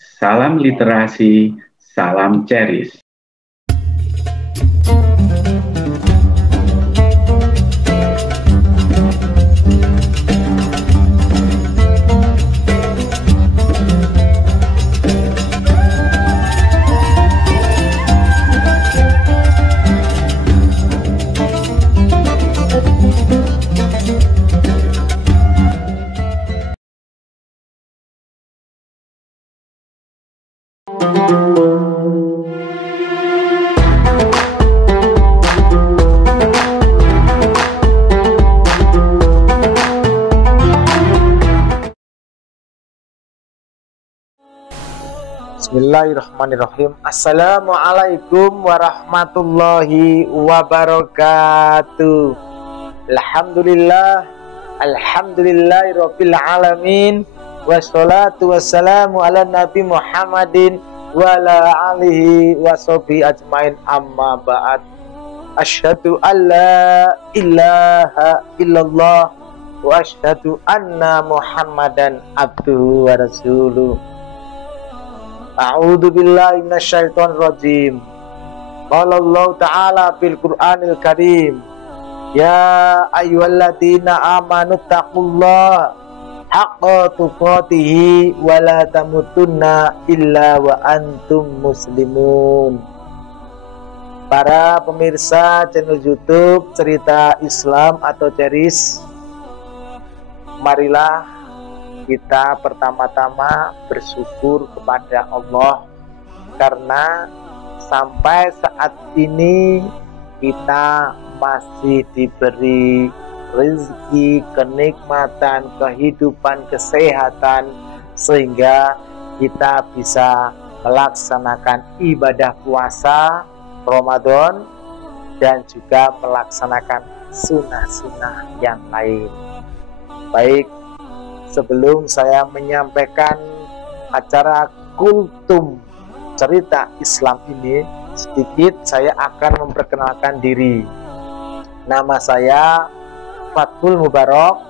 Salam literasi, salam Ceris. Bismillahirrahmanirrahim. Assalamualaikum warahmatullahi wabarakatuh. Alhamdulillahirabbil alamin. Wassalatu wassalamu ala nabi Muhammadin wa ala alihi washabihi ajmain, amma ba'd. Asyhadu alla ilaha illallah wa asyhadu anna Muhammadan abduhu wa rasuluh. A'udzu billahi minasyaitonir rajim. Qala Allah Ta'ala fil Qur'anil Karim, ya ayyuhalladzina amanu taqullaha haqqa tuqatih wa la tamutunna illa wa antum muslimun. Para pemirsa channel YouTube Cerita Islam atau Ceris, marilah kita pertama-tama bersyukur kepada Allah karena sampai saat ini kita masih diberi rezeki, kenikmatan, kehidupan, kesehatan, sehingga kita bisa melaksanakan ibadah puasa Ramadan dan juga melaksanakan sunnah-sunnah yang lain. Baik, sebelum saya menyampaikan acara kultum cerita Islam ini, sedikit saya akan memperkenalkan diri. Nama saya Fathul Mubarak.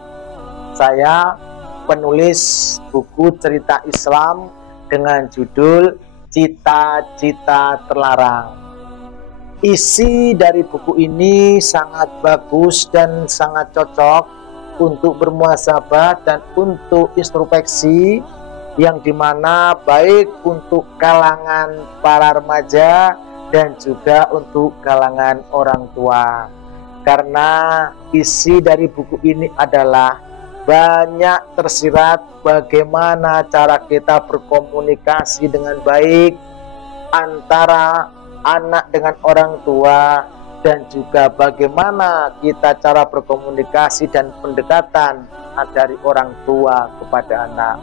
Saya penulis buku cerita Islam dengan judul Cita-Cita Terlarang. Isi dari buku ini sangat bagus dan sangat cocok untuk bermuhasabah dan untuk introspeksi, yang dimana baik untuk kalangan para remaja dan juga untuk kalangan orang tua. Karena isi dari buku ini adalah banyak tersirat bagaimana cara kita berkomunikasi dengan baik antara anak dengan orang tua, dan juga bagaimana kita cara berkomunikasi dan pendekatan dari orang tua kepada anak.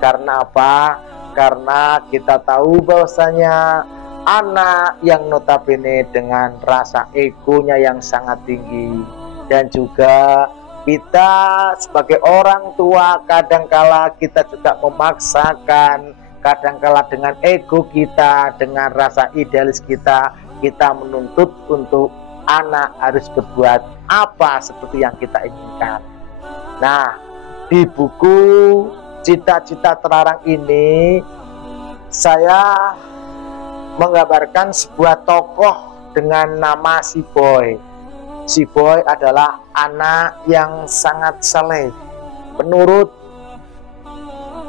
Karena apa? Karena kita tahu bahwasanya anak yang notabene dengan rasa egonya yang sangat tinggi, dan juga kita sebagai orang tua kadangkala kita juga memaksakan, kadangkala dengan ego kita, dengan rasa idealis kita menuntut untuk anak harus berbuat apa seperti yang kita inginkan. Nah, di buku Cita-Cita Terlarang ini saya menggambarkan sebuah tokoh dengan nama si Boy. Si Boy adalah anak yang sangat saleh, penurut,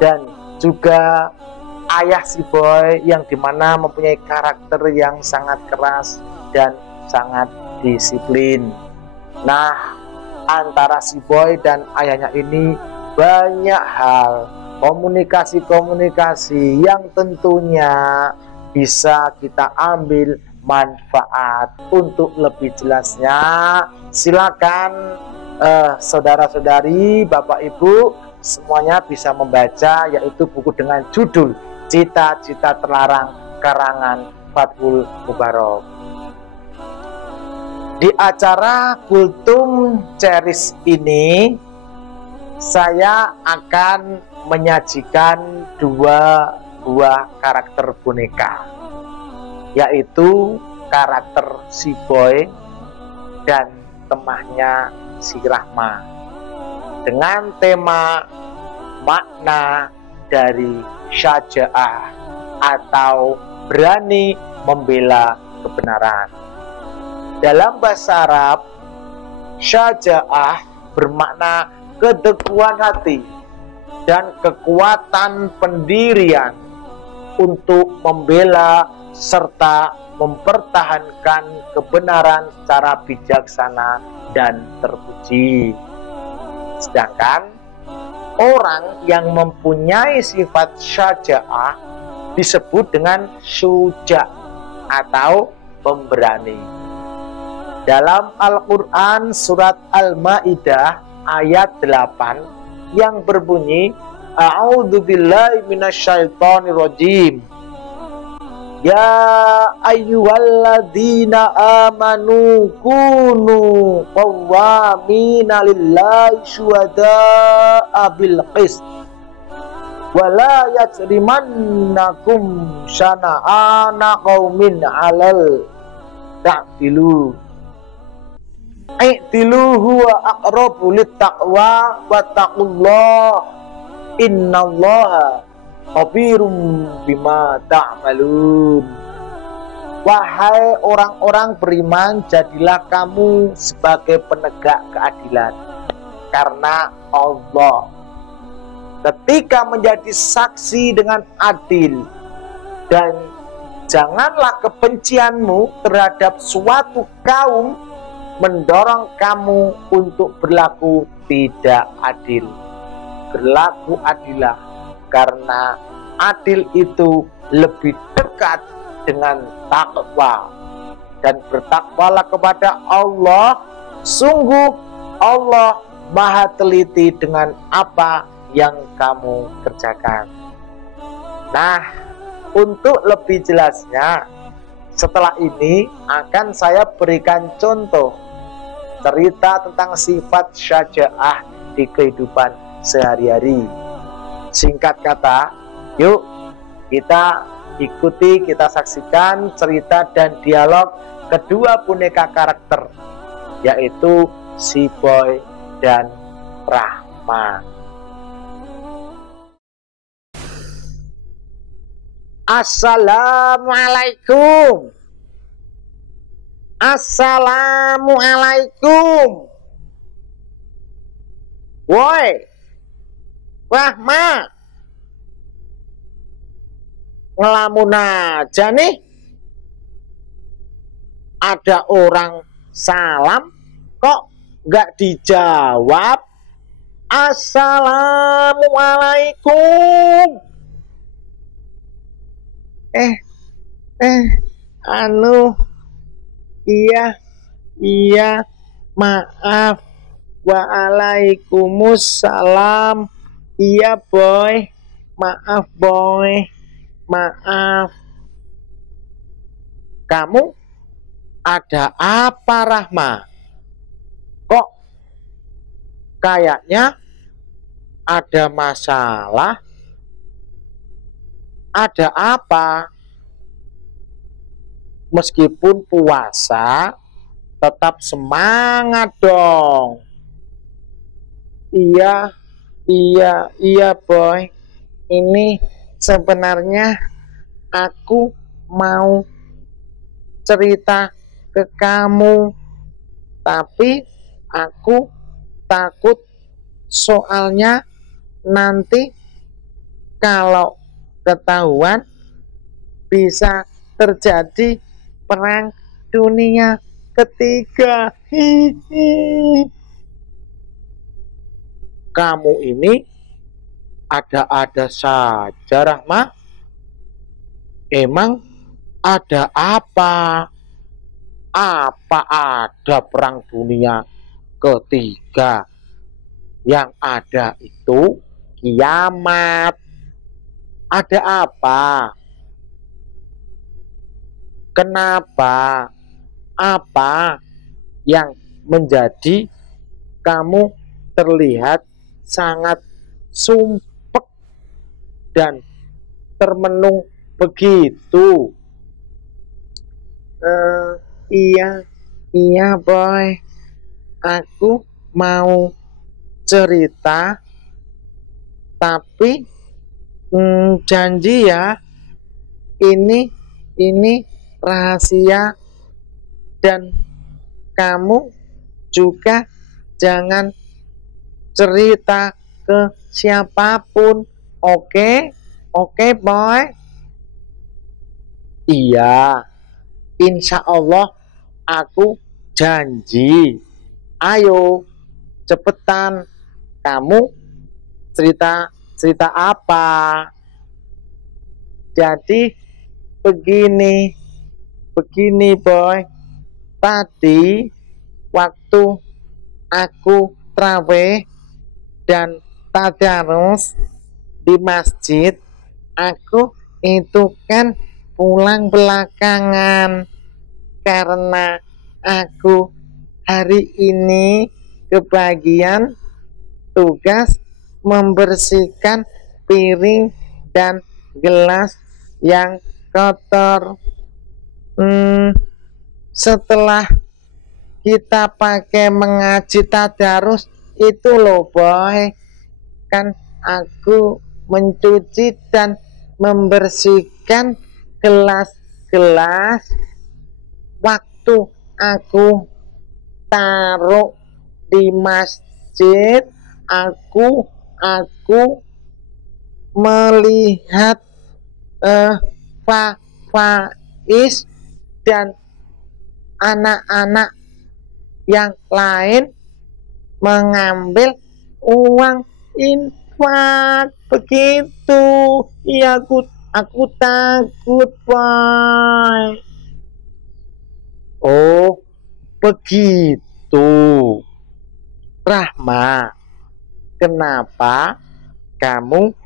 dan juga ayah si Boy yang dimana mempunyai karakter yang sangat keras dan sangat disiplin. Nah, antara si Boy dan ayahnya ini banyak hal komunikasi yang tentunya bisa kita ambil manfaat. Untuk lebih jelasnya silakan saudara-saudari, Bapak Ibu semuanya bisa membaca, yaitu buku dengan judul Cita-Cita Terlarang karangan Fathul Mubarak. Di acara kultum Ceris ini saya akan menyajikan dua buah karakter boneka, yaitu karakter si Boy dan temahnya si Rahma, dengan tema makna dari syaja'ah atau berani membela kebenaran. Dalam bahasa Arab, syaja'ah bermakna keteguhan hati dan kekuatan pendirian untuk membela serta mempertahankan kebenaran secara bijaksana dan terpuji. Sedangkan orang yang mempunyai sifat syaja'ah disebut dengan syuja' atau pemberani. Dalam Al-Quran surat Al-Ma'idah ayat 8 yang berbunyi, A'udzubillahi minasyaitonirrajim. Ya ayyuhalladzina amanu kunu qawwamina lillahi syuhada'a bil qist wala yajrimannakum syana'ana qaumin 'alal ta'dilu i'dilu huwa aqrabu littaqwa wattaqullah innallaha khabirum bima ta'malun. Wahai orang-orang beriman, jadilah kamu sebagai penegak keadilan karena Allah. Ketika menjadi saksi dengan adil, dan janganlah kebencianmu terhadap suatu kaum mendorong kamu untuk berlaku tidak adil. Berlaku adilah, karena adil itu lebih dekat dengan takwa, dan bertakwalah kepada Allah. Sungguh Allah Maha teliti dengan apa yang kamu kerjakan. Nah, untuk lebih jelasnya, setelah ini akan saya berikan contoh cerita tentang sifat syaja'ah di kehidupan sehari-hari. Singkat kata, yuk kita ikuti, kita saksikan cerita dan dialog kedua boneka karakter, yaitu si Boy dan Rahma. Assalamualaikum. Assalamualaikum. Woi Rahma, ngelamun aja nih. Ada orang salam kok nggak dijawab. Assalamualaikum. Iya, maaf. Waalaikumsalam. Iya Boy, maaf Boy, maaf. Kamu ada apa Rahma? Kok kayaknya ada masalah? Ada apa? Meskipun puasa, tetap semangat dong. Iya Boy. Ini sebenarnya aku mau cerita ke kamu, tapi aku takut soalnya nanti kalau ketahuan bisa terjadi perang dunia ketiga. Kamu ini ada-ada saja Rahma. Emang ada apa? Apa ada perang dunia ketiga? Yang ada itu kiamat. Ada apa? Kenapa? Apa yang menjadi kamu terlihat sangat sumpek dan termenung begitu? Iya Boy, aku mau cerita, tapi Janji ya, ini rahasia, dan kamu juga jangan cerita ke siapapun. Oke? Oke, boy? Iya, insya Allah aku janji. Ayo, cepetan. Kamu cerita cerita apa? Jadi begini boy. Tadi waktu aku traweh dan tadarus di masjid, aku itu kan pulang belakangan karena aku hari ini kebagian tugas membersihkan piring dan gelas yang kotor. Setelah kita pakai mengaji tadarus itu loh boy, kan aku mencuci dan membersihkan gelas-gelas waktu aku taruh di masjid. Aku melihat Faiz dan anak-anak yang lain mengambil uang infak. Begitu iya, aku takut boy. Oh begitu, Rahma, kenapa kamu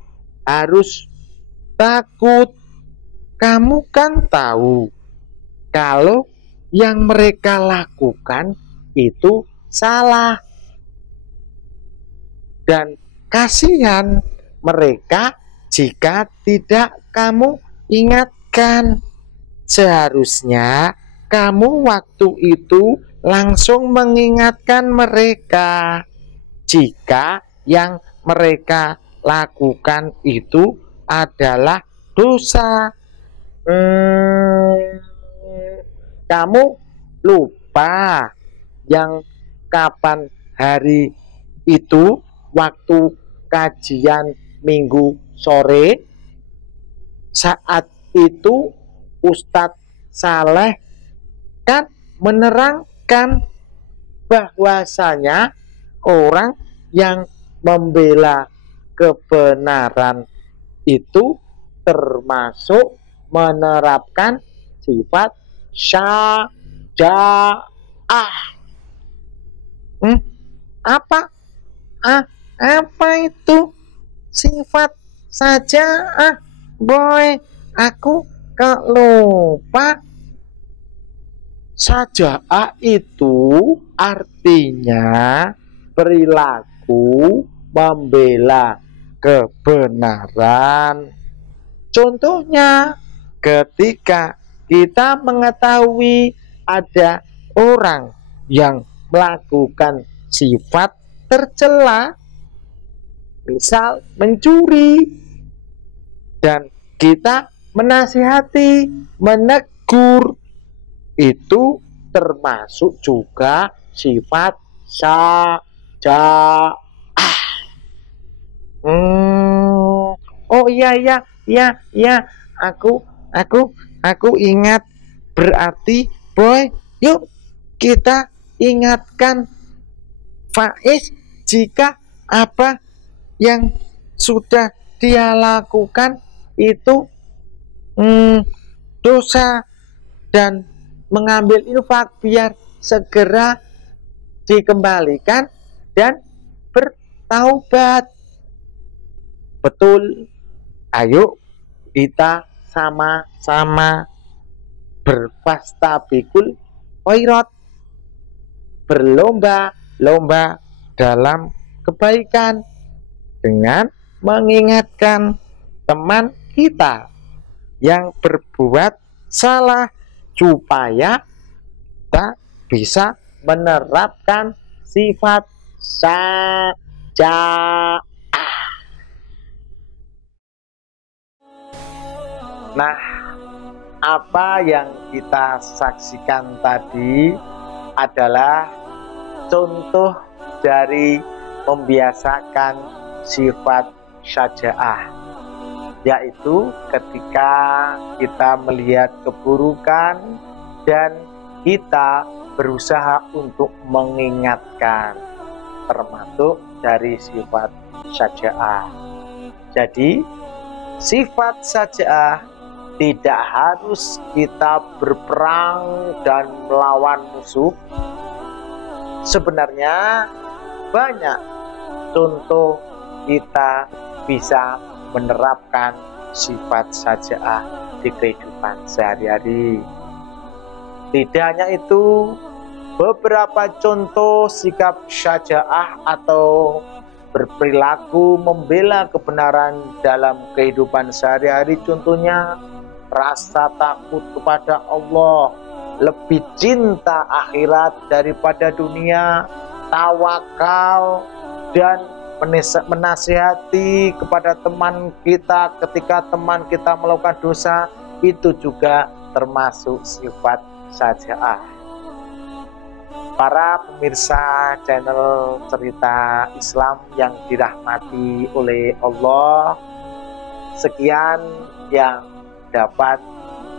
harus takut? Kamu kan tahu kalau yang mereka lakukan itu salah, dan kasihan mereka jika tidak kamu ingatkan. Seharusnya kamu waktu itu langsung mengingatkan mereka jika yang mereka lakukan itu adalah dosa. Kamu lupa yang kapan hari itu waktu kajian minggu sore? Saat itu Ustadz Saleh kan menerangkan bahwasanya orang yang membela kebenaran itu termasuk menerapkan sifat syaja'ah. Apa? Apa itu sifat syaja'ah, boy? Aku kok lupa. Syaja'ah itu artinya perilaku membela kebenaran. Contohnya, ketika kita mengetahui ada orang yang melakukan sifat tercela, misal mencuri, dan kita menasihati, menegur, itu termasuk juga sifat syaja'ah. Oh iya, aku ingat. Berarti boy, yuk kita ingatkan Faiz jika apa yang sudah dia lakukan itu dosa, dan mengambil infak biar segera dikembalikan dan bertaubat. Betul. Ayo kita sama-sama berfastabikul khairat, berlomba-lomba dalam kebaikan dengan mengingatkan teman kita yang berbuat salah supaya kita bisa menerapkan sifat saja. Nah, apa yang kita saksikan tadi adalah contoh dari membiasakan sifat syaja'ah, yaitu ketika kita melihat keburukan dan kita berusaha untuk mengingatkan, termasuk dari sifat syaja'ah. Jadi sifat syaja'ah tidak harus kita berperang dan melawan musuh. Sebenarnya banyak contoh kita bisa menerapkan sifat syaja'ah di kehidupan sehari-hari. Tidak hanya itu, beberapa contoh sikap syaja'ah atau berperilaku membela kebenaran dalam kehidupan sehari-hari, contohnya rasa takut kepada Allah, lebih cinta akhirat daripada dunia, tawakal, dan menasihati kepada teman kita ketika teman kita melakukan dosa, itu juga termasuk sifat syaja'ah. Para pemirsa channel Cerita Islam yang dirahmati oleh Allah, sekian yang dapat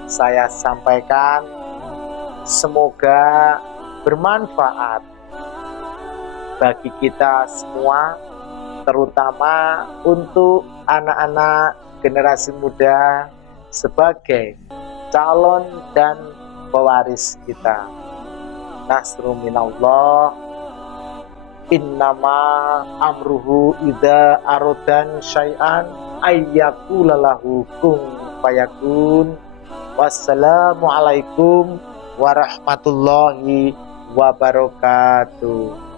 saya sampaikan. Semoga bermanfaat bagi kita semua, terutama untuk anak-anak generasi muda sebagai calon dan pewaris kita. Nasrun minallah, innama amruhu idza aradan syai'an ayyaqula lahu kun fayakun. Wassalamualaikum warahmatullahi wabarakatuh.